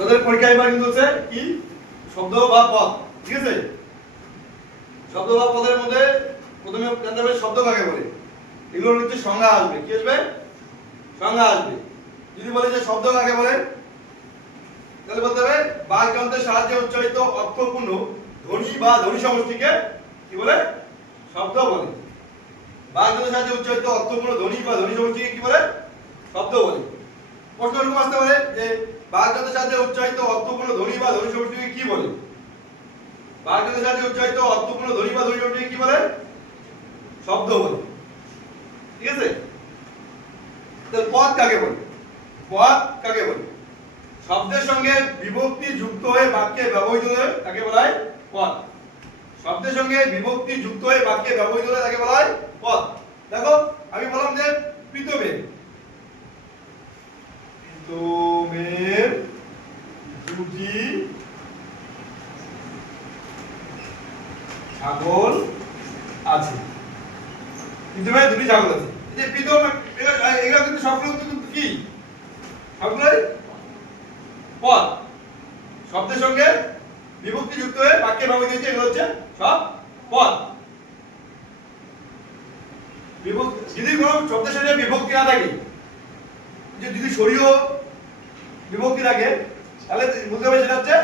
তোদের পরীক্ষায় এবার কিন্তু হচ্ছে কি শব্দ বা পদ, ঠিক আছে? শব্দ বা পদের মধ্যে প্রথমে জানতে হবে শব্দ কাকে বলে। এগুলোর হচ্ছে সংজ্ঞা আসবে। কি আসবে? সংজ্ঞা আসবে। যদি বলে যে শব্দ কাকে বলে, তাহলে বলতে হবে বাকযন্ত্রের সাহায্যে উচ্চারিত অর্থপূর্ণ ধ্বনি বা ধ্বনি সমষ্টিকে কি বলে? শব্দ বলে। বাকযন্ত্রের সাহায্যে উচ্চারিত অর্থপূর্ণ ধ্বনি বা ধ্বনি সমষ্টিকে কি বলে? শব্দ বলে। প্রশ্ন এরকম আসতে পারে যে বাকযন্ত্রের সাহায্যে উচ্চারিত অর্থপূর্ণ ধ্বনি বা ধ্বনি সমষ্টিকে কি বলে? বাকযন্ত্রের সাহায্যে উচ্চারিত অর্থপূর্ণ ধ্বনি বা ধ্বনি সমষ্টিকে কি বলে? শব্দ বলে। ঠিক আছে? তাহলে পদ কাকে বলে? পদ কাকে বলে? শব্দের সঙ্গে বিভক্তি যুক্ত হয়ে বাক্যে ব্যবহৃত হলে তাকে বলা হয় পদ। শব্দের সঙ্গে বিভক্তি যুক্ত হয়ে বাক্যে ব্যবহৃত হলে তাকে বলা হয় পদ। দেখো আমি বললাম যে প্রীতমের দুটি ছাগল আছে। প্রীতমের দুটি ছাগল আছে। এই যে প্রীতম এগুলো কিন্তু সবগুলো কিন্তু কি? সবগুলোই পদ। শব্দের সঙ্গে বিভক্তি যুক্ত হয়ে বাক্যে ব্যবহৃত হয়েছে, এগুলো হচ্ছে সব পদ। যদি কোনো শব্দের সঙ্গে বিভক্তি না থাকে, যদি সরিয়ে বিভক্তি থাকে, তাহলে বলতে হবে সেটা হচ্ছে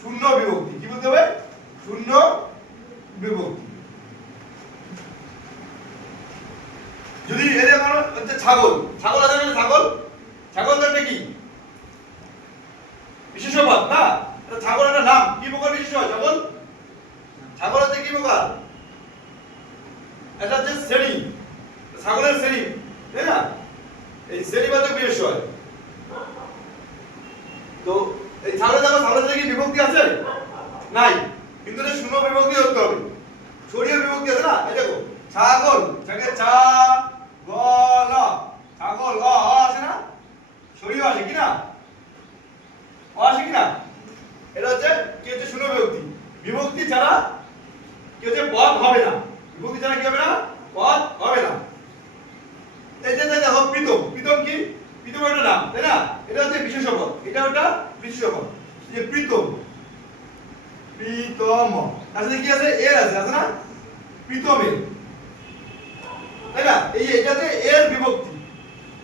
শূন্য বিভক্তি। কি বলতে হবে? শূন্য বিভক্তি। যদি এর কোনো হচ্ছে ছাগল, ছাগল আছে না? ছাগল, ছাগল মানে কি? বিশেষ পদ না? এটা ছাগল একটা নাম। কি প্রকার বিশেষ হয় ছাগল? ছাগল হচ্ছে কি প্রকার? এটা হচ্ছে শ্রেণী, ছাগলের শ্রেণী, তাই না? এই শ্রেণীবাচক বিশেষ হয়। তো এই ছাগলের দেখো, ছাগলের কি বিভক্তি আছে? নাই, কিন্তু এটা শূন্য বিভক্তি ধরতে হবে। সরিয়ে বিভক্তি আছে না? এই দেখো ছাগল, ছাগল ছা গ ল, ছাগল ল আছে না? সরিয়ে আসে কি না? আসে কি না? এটা হচ্ছে কি? হচ্ছে শূন্য বিভক্তি। বিভক্তি ছাড়া কি হচ্ছে? পদ হবে না। বিভক্তি ছাড়া কি হবে না? পদ হবে না। এই যে দেখো প্রীতম, প্রীতম কি? প্রীতম একটা নাম, তাই না? এটা হচ্ছে বিশেষ পদ, এটা একটা বিশেষ পদ। এই যে প্রীতম, প্রীতম আসলে কি আছে? এর আছে না? প্রীতমের, তাই না? এই যে এটাতে এর বিভক্তি।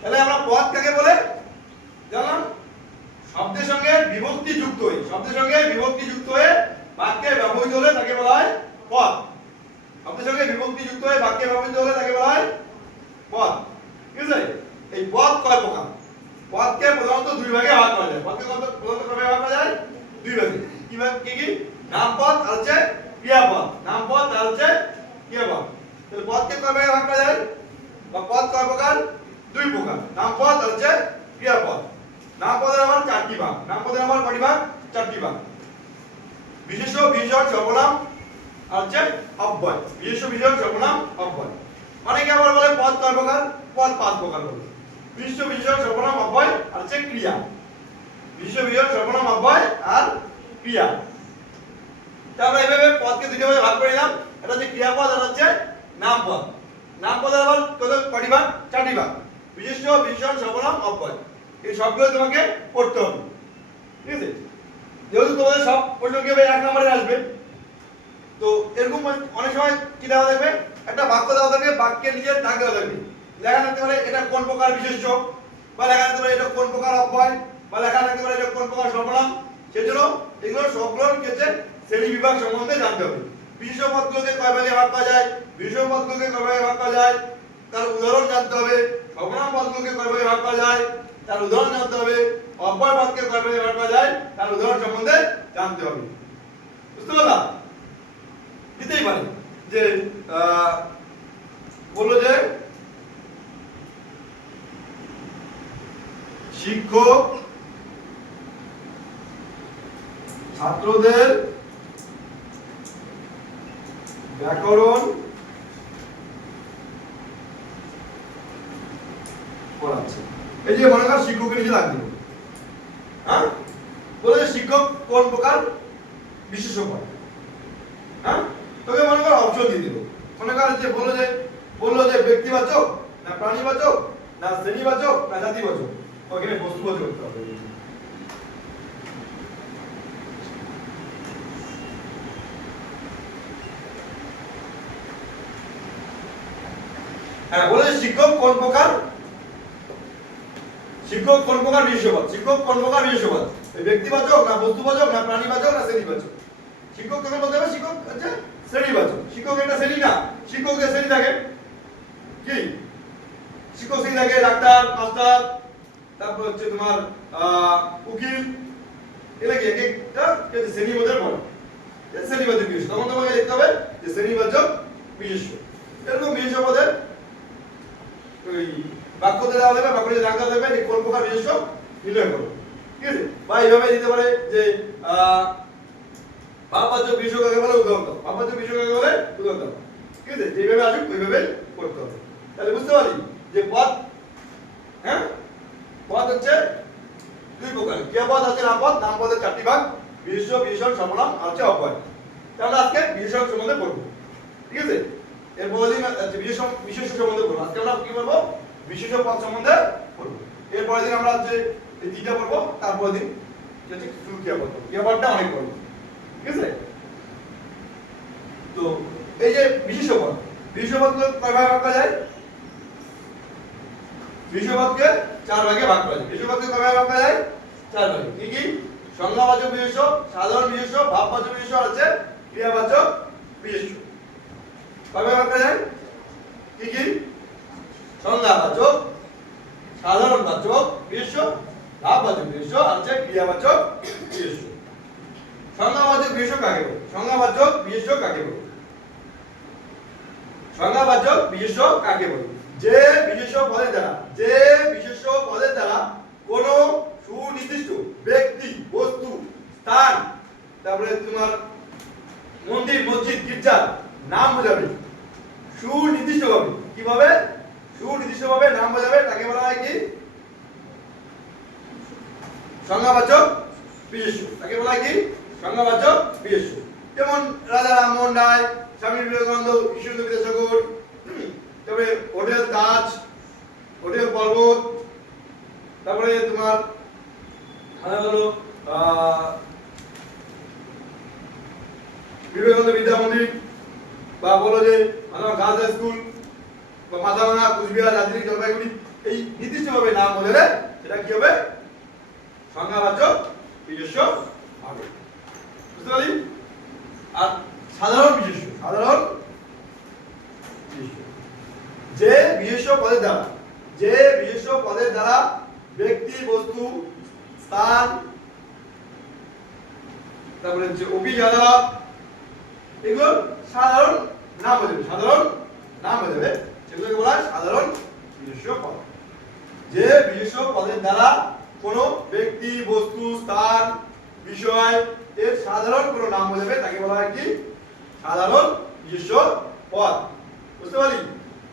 তাহলে আমরা পদ কাকে বলে জানলাম? শব্দের সঙ্গে বিভক্তি যুক্ত হয়ে, শব্দের সঙ্গে বিভক্তি যুক্ত হয়ে বাক্যে ব্যবহৃত হলে তাকে বলা হয় পদ। শব্দের সঙ্গে বিভক্তি যুক্ত হয়ে বাক্যে ব্যবহৃত হলে তাকে বলা হয় পদ। ঠিক আছে? এই পদ কয় প্রকার? পদকে প্রধানত দুই ভাগে ভাগ করা যায়। পদকে প্রধানত কয় ভাগে ভাগ করা যায়? দুই ভাগে। কি ভাগ? কি কি? নামপদ আর হচ্ছে ক্রিয়াপদ। নামপদ আর হচ্ছে ক্রিয়াপদ। তাহলে পদকে কয় ভাগে ভাগ করা যায়? বা পদ কয় প্রকার? দুই প্রকার, নামপদ আর হচ্ছে ক্রিয়াপদ। নামপদের আবার চারটি ভাগ। নামপদের আবার কয়টি ভাগ? চারটি ভাগ। বিশেষ্য, বিশেষণ, সর্বনাম আর হচ্ছে অব্যয়। বিশেষ্য, বিশেষণ, সর্বনাম, অব্যয়। অনেকে আবার বলে পদ কয় প্রকার? পদ পাঁচ প্রকার বলে। বিশেষ্য, বিশেষণ, সর্বনাম, অব্যয় আর হচ্ছে ক্রিয়া। বিশেষ্য, বিশেষণ, সর্বনাম, অব্যয় আর ক্রিয়া। তাহলে এইভাবে পদকে দুটো ভাগে ভাগ করে নিলাম। এটা হচ্ছে ক্রিয়াপদ আর হচ্ছে নামপদ। নামপদের আবার কয়টি ভাগ? চারটি ভাগ। বিশেষ্য, বিশেষণ, সর্বনাম, অব্যয়। এই সবগুলো তোমাকে পড়তে হবে। ঠিক আছে? যেহেতু তোমাদের সব প্রশ্ন কি হবে? এক নম্বরে আসবে। তো এরকম অনেক সময় কি দেওয়া থাকবে? একটা বাক্য দেওয়া থাকবে, বাক্যের নিচে দাগ দেওয়া থাকবে। লেখা থাকতে পারে এটা কোন প্রকার বিশেষ্য, বা লেখা থাকতে পারে এটা কোন প্রকার অব্যয়, বা লেখা থাকতে পারে এটা কোন প্রকার সর্বনাম। সেজন্য এগুলো সবগুলোর কি হচ্ছে? শ্রেণী বিভাগ সম্বন্ধে জানতে হবে। বিশেষ্য পদগুলোকে কয় ভাগে ভাগ করা যায়, বিশেষ্য পদগুলোকে কয় ভাগে ভাগ করা যায়, তার উদাহরণ জানতে হবে। সর্বনাম পদগুলোকে কয় ভাগে ভাগ করা যায়, তার উদাহরণ জানতে হবে। অব্যয় পদকে কয় ভাগে ভাগ করা যায়, তার উদাহরণ সম্বন্ধে জানতে হবে। বুঝতে পারলা? দিতেই পারে যে বললো যে শিক্ষক ছাত্রদের ব্যাকরণ পড়াচ্ছে। এই যে মনে কর শিক্ষকের নিচে দাগ দিল। হ্যাঁ, বলে যে শিক্ষক কোন প্রকার বিশেষ্য পদ। হ্যাঁ, তোকে মনে কর অপশন দিয়ে দিল। মনে কর যে বললো যে ব্যক্তিবাচক না প্রাণীবাচক না শ্রেণীবাচক না জাতিবাচক। ওখানে বস্তুবাচক করতে হবে। হ্যাঁ, বলে শিক্ষক কোন প্রকার বিশেষ্যপদ? শিক্ষক কোন প্রকার বিশেষ্যপদ? ব্যক্তিবাচক না বস্তুবাচক না প্রাণীবাচক না শ্রেণীবাচক? শিক্ষক তখন বলতে হবে শিক্ষক হচ্ছে শ্রেণীবাচক। শিক্ষক একটা শ্রেণী না, শিক্ষকের শ্রেণী থাকে কি? শিক্ষক শ্রেণী থাকে ডাক্তার, মাস্টার, তারপর হচ্ছে তোমার উকিল, এগুলা কি এক একটা শ্রেণীর মধ্যে পড়ে। শ্রেণীবাচক বিশেষ্য, তখন তোমাকে লিখতে হবে যে শ্রেণীবাচক বিশেষ্য। এরকম বিশেষ্য পদের ওই বাক্যতে দেওয়া হবে, বাক্যতে রাখতে হবে যে কোন প্রকার বিশেষ্য নির্ণয় করো, ঠিক আছে? বা এইভাবে দিতে পারে যে ভাববাচক বিশেষ্য কাকে বলে, উদাহরণ দাও। ভাববাচক বিশেষ্য কাকে বলে, উদাহরণ দাও, ঠিক আছে? যেভাবে আসুক ওইভাবে করতে হবে। তাহলে বুঝতে পারি যে পদ, হ্যাঁ, পদ হচ্ছে দুই প্রকার, ক্রিয়াপদ আছে নামপদ। নামপদের চারটি ভাগ, বিশেষ্য, বিশেষণ, সর্বনাম আর হচ্ছে অব্যয়। তাহলে আজকে বিশেষণ সম্বন্ধে পড়বো, ঠিক আছে? এরপরের দিন বিশেষ্য সম্বন্ধে পড়বো। আজকে আমরা কি পড়বো? বিশেষ্য পদ সম্বন্ধে পড়বো। এরপরের দিন আমরা হচ্ছে এই তিনটা পড়বো, তারপরের দিন হচ্ছে শুধু ক্রিয়াপদ। ক্রিয়াপদটা অনেক পড়বো, ঠিক আছে? তো এই যে বিশেষ্য পদ, বিশেষ্য পদগুলো কয় ভাগে ভাগ করা যায়? বিশেষ্য পদকে চার ভাগে ভাগ করা যায়। বিশেষ্য পদকে কয় ভাগে ভাগ করা যায়? চার ভাগে। কি কি? সংজ্ঞাবাচক বিশেষ্য, সাধারণ বিশেষ্য, ভাববাচক বিশেষ্য আর হচ্ছে ক্রিয়াবাচক বিশেষ্য। কয় ভাগে ভাগ করা যায়? কি কি? সংজ্ঞাবাচক, সাধারণবাচক বিশেষ্য, ভাববাচক বিশেষ্য আর হচ্ছে ক্রিয়াবাচক বিশেষ্য। সংজ্ঞাবাচক বিশেষ্য কাকে বলে? সংজ্ঞাবাচক বিশেষ্য কাকে বলে? সংজ্ঞাবাচক বিশেষ্য কাকে বলে? যে বিশেষ্য পদের দ্বারা কোন সুনির্দিষ্ট ব্যক্তি, বস্তু, স্থান, তারপরে তোমার মন্দির, মসজিদ, গির্জার নাম বোঝাবে সুনির্দিষ্টভাবে। কিভাবে? সুনির্দিষ্টভাবে নাম বোঝাবে, তাকে বলা হয় কি? সংজ্ঞাবাচক বিশেষ্য। তাকে বলা হয় কি? সংজ্ঞাবাচক বিশেষ্য। যেমন রাজা রামমোহন রায়, স্বামী বিবেকানন্দ, ঈশ্বরচন্দ্র বিদ্যাসাগর, তারপরে হোটেল তাজ, হোটেল পর্বত, তারপরে তোমার হলো বিবেকানন্দ বিদ্যা মন্দির, বা বলো যে গার্লস হাই স্কুল, বা মাথাভাঙা, কুচবিহার, দার্জিলিং, জলপাইগুড়ি। এই নির্দিষ্টভাবে নাম বোঝালে সেটা কি হবে? সংজ্ঞাবাচক বিশেষ্য হবে। বুঝতে পারলি? আর সাধারণ বিশেষ্য, সাধারণ বিশেষ্য যে বিশেষ্য পদের দ্বারা ব্যক্তি, বস্তু, স্থান, তারপরে হচ্ছে অফিস, আদালত, এগুলো সাধারণ নাম বোঝাবে, সেগুলোকে বলা হয় সাধারণ বিশেষ্য পদ। যে বিশেষ্য পদের দ্বারা কোনো ব্যক্তি, বস্তু, স্থান, বিষয় এর সাধারণ কোনো নাম বোঝাবে, তাকে বলা হয় কি? সাধারণ বিশেষ্য পদ। বুঝতে পারলি?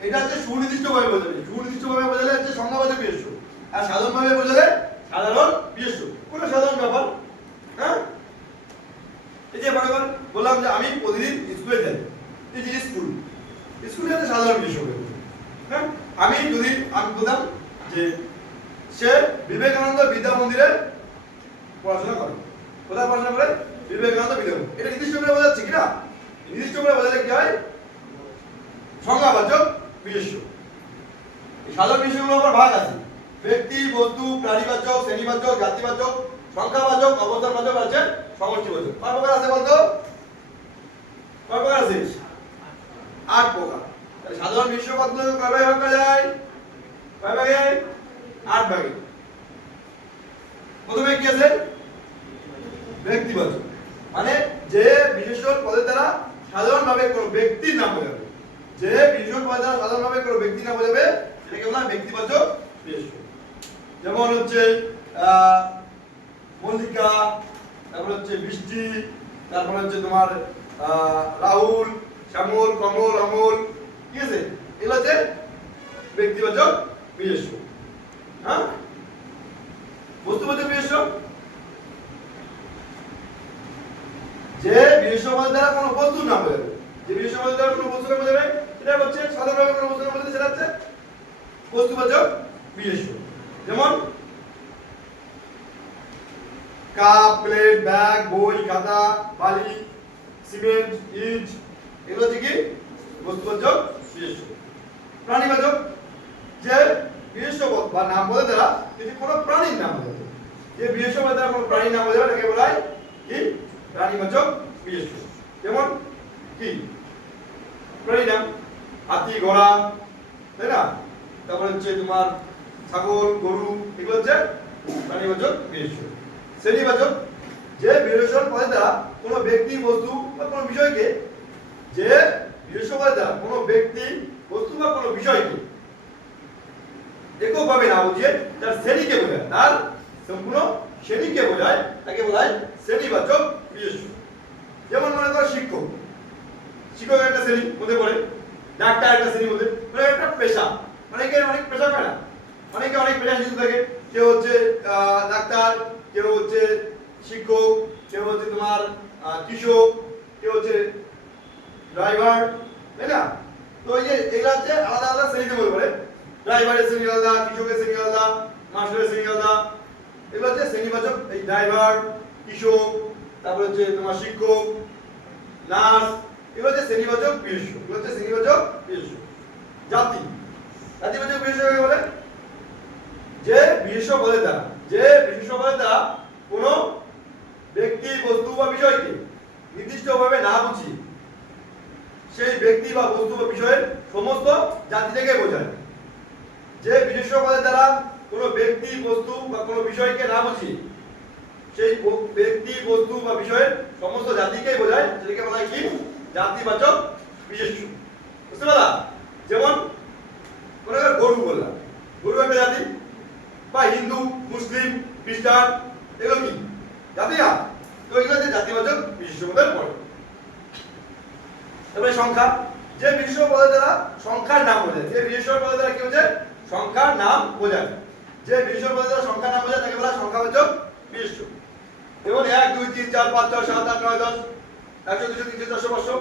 এটা হচ্ছে সুনির্দিষ্টভাবে বোঝাবে। সুনির্দিষ্টভাবে বোঝালে হচ্ছে সংজ্ঞাবাচক বিশেষ্য, আর সাধারণভাবে বোঝালে সাধারণ বিশেষ্য। কোন সাধারণ ব্যাপার, হ্যাঁ? এই যে মনে কর বললাম যে আমি প্রতিদিন স্কুলে যাই, এই যে স্কুলে হচ্ছে সাধারণ বিশেষ্য। হ্যাঁ, আমি বললাম যে সে বিবেকানন্দ বিদ্যা মন্দিরে পড়াশোনা করে। কোথায় পড়াশোনা করে? বিবেকানন্দ বিদ্যা মন্দির। এটা নির্দিষ্ট করে বোঝাচ্ছে কিনা? নির্দিষ্ট করে বোঝালে কি হয়? সংজ্ঞাবাচক বিশেষ্য। এই সাধারণ বিশেষ্যগুলোর আবার ভাগ আছে: ব্যক্তি, বস্তু, প্রাণীবাচক, শ্রেণীবাচক, জাতিবাচক, সংখ্যাবাচক, অবস্থানবাচক আছে, সমষ্টিবাচক। কয় প্রকার আছে বলতো? কয় প্রকার আছে? 8 প্রকার। তাহলে সাধারণ বিশেষ্য পদগুলো কয় ভাগে ভাগ করা যায়? কয় ভাগে? 8 ভাগে। প্রথমে কি আছে? ব্যক্তিবাচক, মানে যে বিশেষণ পদের দ্বারা সাধারণভাবে কোনো ব্যক্তির নাম বোঝাবে। যে বিশেষণ পদের দ্বারা সাধারণভাবে কোনো ব্যক্তির নাম বোঝাবে সেটাকে বলা হয় ব্যক্তিবাচক বিশেষ্য। যেমন হচ্ছে মল্লিকা, তারপর হচ্ছে বৃষ্টি, তারপর হচ্ছে তোমার রাহুল, শ্যামল, কমল, অমল, ঠিক আছে? এগুলো হচ্ছে ব্যক্তিবাচক বিশেষ্য। হ্যাঁ, বস্তুবাচক বিশেষ্য যে বিশেষ্য পদের দ্বারা কোনো বস্তুর নাম বোঝাবে। যে বিশেষ্য পদের দ্বারা কোনো বস্তুর নাম বোঝাবে সেটা হচ্ছে সাধারণভাবে কোনো বস্তুর নাম বোঝাবে, সেটা হচ্ছে বস্তুবাচক বিশেষ্য। যেমন কাপ, প্লেট, ব্যাগ, বই, খাতা, বালি, সিমেন্ট, ইট, এগুলো হচ্ছে কি? বস্তুবাচক বিশেষ্য। প্রাণীবাচক যে বিশেষ্য পদ বা নাম বলে দ্বারা যদি কোনো প্রাণীর নাম বোঝাবে, যে বিশেষ্য পদ দ্বারা কোনো প্রাণীর নাম বোঝাবে তাকে বলা হয় কি প্রাণীবাচক বিশেষ্য। যেমন কি প্রাণীর নাম হাতি, ঘোড়া, তাই না? তারপরে হচ্ছে তোমার ছাগল, গরু, এগুলো হচ্ছে প্রাণীবাচক বিশেষ্য। শ্রেণীবাচক যে বিশেষণ পদের দ্বারা কোনো ব্যক্তি, বস্তু বা কোনো বিষয়কে, যে বিশেষ্য পদের দ্বারা কোনো ব্যক্তি, বস্তু বা কোনো বিষয়কে এককভাবে না বুঝিয়ে তার শ্রেণীকে বোঝায়, তার সম্পূর্ণ শ্রেণীকে বোঝায়, তাকে বলা হয় শ্রেণীবাচক বিশেষ্য। যেমন মনে করো শিক্ষক, শিক্ষক একটা শ্রেণীর মধ্যে পড়ে, ডাক্তার একটা শ্রেণীর মধ্যে, মানে একটা পেশা, অনেকে অনেক পেশা পায় না, অনেকে অনেক পেশা শিখতে থাকে, কেউ হচ্ছে ডাক্তার, কেউ হচ্ছে শিক্ষক, কেউ হচ্ছে তোমার কৃষক, কেউ হচ্ছে ড্রাইভার, তাই না? তো এই যে এগুলা হচ্ছে আলাদা আলাদা শ্রেণীতে বলতে পারে, ড্রাইভারের শ্রেণী আলাদা, কৃষকের শ্রেণী আলাদা, মাস্টারের শ্রেণী আলাদা। এগুলো হচ্ছে শ্রেণীবাচক, এই ড্রাইভার, কৃষক, তারপর হচ্ছে তোমার শিক্ষক, নার্স, এগুলো হচ্ছে শ্রেণীবাচক বিশেষ্য। এগুলো হচ্ছে শ্রেণীবাচক বিশেষ্য। জাতি, জাতিবাচক বিশেষ্য কাকে বলে? যে বিশেষ্য পদের দ্বারা, যে বিশেষ্য পদের দ্বারা কোনো ব্যক্তি, বস্তু বা বিষয়কে নির্দিষ্টভাবে না বুঝিয়ে সেই ব্যক্তি বা বস্তু বা বিষয়ের সমস্ত জাতিটাকে বোঝায়। যে বিশেষ্য পদের দ্বারা কোনো ব্যক্তি, বস্তু বা কোনো বিষয়কে না বুঝিয়ে সেই ব্যক্তি, বস্তু বা বিষয়ের সমস্ত জাতিকেই বোঝায়, সেটাকে বলা হয় কি জাতিবাচক বিশেষ্য। বুঝতে পারলা? যেমন মনে করো গরু বললাম, গরু একটা জাতি, বা হিন্দু, মুসলিম, খ্রিস্টান, এগুলো কি জাতি না? তো এগুলো হচ্ছে জাতিবাচক বিশেষ্য পদের পড়ে। তারপরে সংখ্যা, যে বিশেষ্য পদের দ্বারা সংখ্যার নাম বোঝায়, যে বিশেষ্য পদের দ্বারা কি বোঝায়? সংখ্যার নাম বোঝায়। যে বিশেষ্য পদের দ্বারা সংখ্যার নাম বোঝায় তাকে বলা হয় সংখ্যাবাচক বিশেষ্য। যেমন 1 2 3 4 5 6 7 8 9 10 100 200 300 400 500,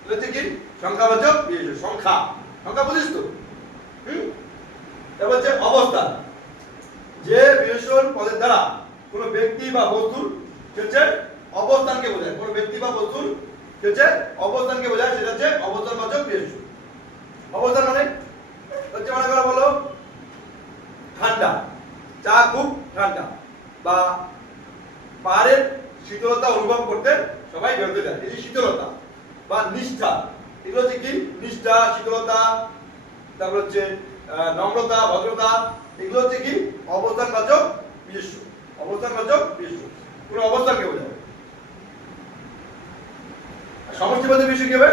এগুলো হচ্ছে কি সংখ্যাবাচক বিশেষ্য। সংখ্যা, সংখ্যা বুঝিস তো? তারপর হচ্ছে অবস্থান, যে বিশেষণ পদের দ্বারা কোনো ব্যক্তি বা বস্তুর হচ্ছে অবস্থানকে বোঝায়, কোনো ব্যক্তি বা বস্তুর হচ্ছে অবস্থানকে বোঝায়, সেটা হচ্ছে অবস্থানবাচক বিশেষ্য। অবস্থান মানে হচ্ছে মনে করো বলো ঠান্ডা, চা খুব ঠান্ডা, বা পাহাড়ের শীতলতা অনুভব করতে সবাই বেরোতে যায়, এই যে শীতলতা। বা নিষ্ঠা, এগুলো হচ্ছে কি নিষ্ঠা, শীতলতা, তারপর হচ্ছে নম্রতা, ভদ্রতা, এগুলো হচ্ছে কি অবস্থানবাচক বিশেষ্য। অবস্থানবাচক বিশেষ্য পুরো অবস্থানকে বোঝায়। সমষ্টিবাচক বিশেষ্য কি হবে?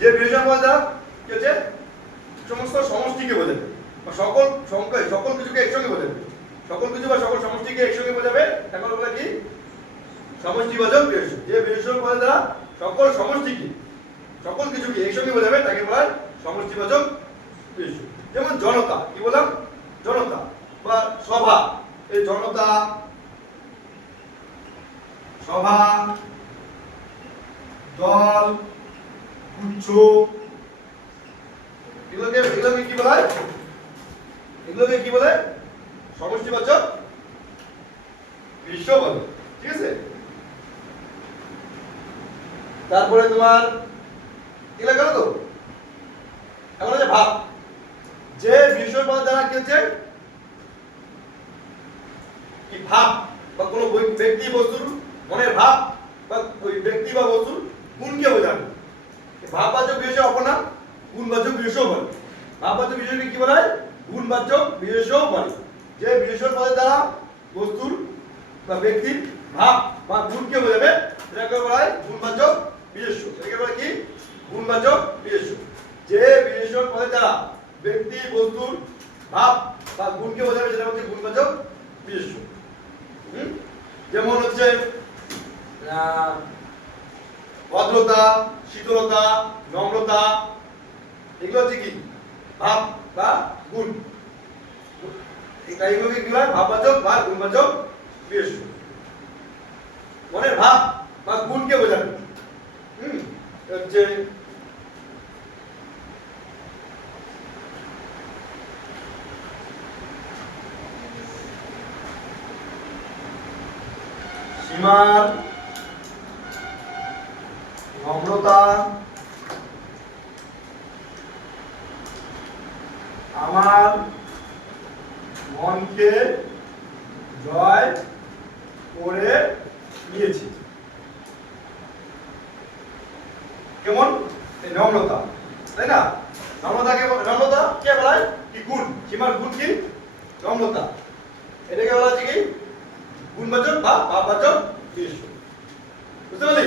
যে বিশেষণ পদ দ্বারা কি হচ্ছে সমস্ত সমষ্টিকে বোঝাবে, বা সকল সংখ্যা, সকল কিছুকে একসঙ্গে বোঝাবে, সকল কিছু বা সকল সমষ্টিকে একসঙ্গে বোঝাবে, তাকে বলা কি সমষ্টিবাচক বিশেষ্য। যে বিশেষণ পদ দ্বারা সকল সমষ্টিকে, সকল কিছুকে একসঙ্গে বোঝাবে, তাকে বলা হয় সমষ্টিবাচক বিশেষ্য। যেমন জনতা, কি বললাম? জনতা। বা সভা, এই জনতা, সভা, দল, গুচ্ছ, এগুলোকে কি বলা হয়? এগুলোকে কি বলে? সমষ্টিবাচক বিশেষ্য বলে। ঠিক আছে? তারপরে তোমার এগুলো গেল তো। এখন হচ্ছে ভাব, যে বিশেষণ পদ দ্বারা কি হচ্ছে কি ভাব বা কোনো ব্যক্তি, বস্তুর মনের ভাব বা ওই ব্যক্তি বা বস্তুর গুণকে বোঝানো। ভাববাচক বিশেষ্য অপনাম গুণবাচক বিশেষ্য বলে। ভাববাচক বিশেষ্যকে কি বলা হয়? গুণবাচক বিশেষ্য বলে। যে বিশেষণ পদের দ্বারা বস্তুর বা ব্যক্তির ভাব বা গুণকে বোঝাবে, সেটাকে বলা হয় গুণবাচক বিশেষ্য। এটাকে বলা কি গুণবাচক বিশেষ্য। যে বিশেষণ পদের দ্বারা ব্যক্তি, বস্তুর ভাব বা গুণকে বোঝাবে, সেটা হচ্ছে গুণবাচক বিশেষ্য। যেমন হচ্ছে ভদ্রতা, শীতলতা, নম্রতা, এগুলো হচ্ছে কি ভাব বা গুণ। এগুলোকে কি হয়? ভাববাচক বা গুণবাচক বিশেষ্য। মনের ভাব বা গুণকে বোঝাবে হচ্ছে সীমার, নম্রতা, আমার মনকে জয় করে নিয়েছি। কেমন? এই নম্রতা, তাই না? নম্রতাকে নম্রতা কে বলা হয়? কি গুণ? সীমার গুণ কি? নম্রতা। এটাকে বলা হচ্ছে কি গুণবাচক বা ভাববাচক বিশেষ্য। বুঝতে পারলি?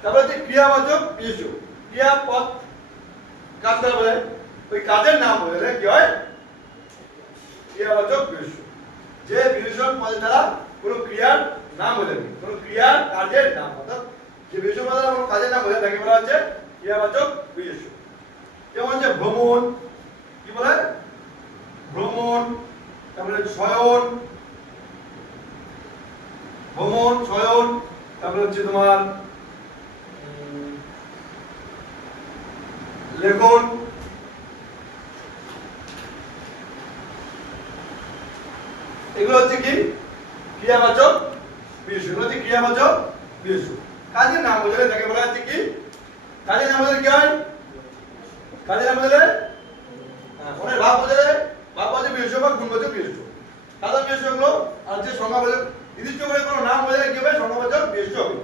তারপরে হচ্ছে ক্রিয়াবাচক বিশেষ্য। ক্রিয়াপদ কাজ দ্বারা বলে, ওই কাজের নাম বলে কি হয়? ক্রিয়াবাচক বিশেষ্য। যে বিশেষণ পদের দ্বারা কোনো ক্রিয়ার নাম বলে, কোনো ক্রিয়ার কাজের নাম, অর্থাৎ যে বিশেষণ পদের দ্বারা কোনো কাজের নাম বলে তাকে বলা হচ্ছে ক্রিয়াবাচক বিশেষ্য। যেমন যে ভ্রমণ, কি বলে? ভ্রমণ। তারপরে শয়ন, ভ্রমণ, শয়ন। তারপরে হচ্ছে তোমার লেখন। এগুলো হচ্ছে কি ক্রিয়াবাচক বিশেষ্য। এগুলো হচ্ছে ক্রিয়াবাচক বিশেষ্য। কাজের নাম বলে তাকে বলা হচ্ছে কি? কাজের নাম বলে কি হয়? কাজের নাম বলে ওনের ভাব বোঝালে ভাববাচক বিশেষ্য বা গুণবাচক বিশেষ্য। সাধারণ বিশেষ্যগুলো আর যে সংজ্ঞাবাচক নির্দিষ্ট করে কোনো নাম বোঝালে কি হবে? সংজ্ঞাবাচক বিশেষ্য হবে।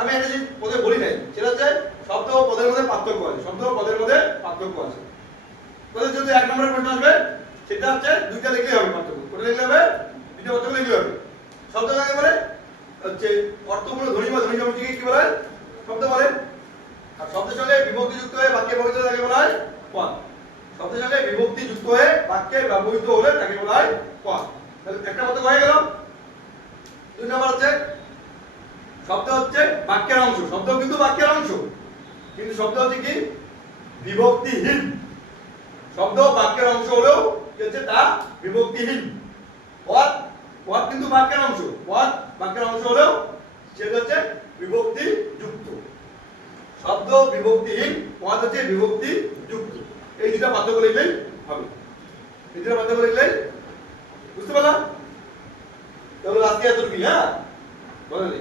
আমি একটা জিনিস পদে বলি নাই, সেটা হচ্ছে শব্দ ও পদের মধ্যে পার্থক্য আছে। শব্দ ও পদের মধ্যে পার্থক্য আছে। তোদের যদি 1 নম্বরের প্রশ্ন আসবে সেটা হচ্ছে দুইটা লিখলেই হবে পার্থক্য। কোনটা লিখলে হবে? দুইটা পার্থক্য লিখলে হবে। শব্দ কাকে বলে? হচ্ছে অর্থপূর্ণ ধ্বনি বা ধ্বনি সমষ্টিকে কি বলে? শব্দ বলে। আর শব্দের সঙ্গে বিভক্তি যুক্ত হয়ে বাক্যে ব্যবহৃত তাকে বলা হয় পদ। শব্দের সঙ্গে বিভক্তি যুক্ত হয়ে বাক্যে ব্যবহৃত হলে তাকে বলা হয় পদ। তাহলে একটা পার্থক্য হয়ে গেল। 2 নম্বর হচ্ছে শব্দ হচ্ছে বাক্যের অংশ। শব্দ কিন্তু বাক্যের অংশ, কিন্তু শব্দ হচ্ছে কি বিভক্তিহীন। শব্দ বাক্যের অংশ হলেও কি হচ্ছে তা বিভক্তিহীন। পদ, পদ কিন্তু বাক্যের অংশ। পদ বাক্যের অংশ হলেও সেটা হচ্ছে বিভক্তি যুক্ত। শব্দ বিভক্তিহীন, পদ হচ্ছে বিভক্তি যুক্ত। এই দুটো পার্থক্য লিখলেই হবে। এই দুটো পার্থক্য লিখলেই বুঝতে পারলাম? তাহলে আজকে এতটুকুই। হ্যাঁ, বলে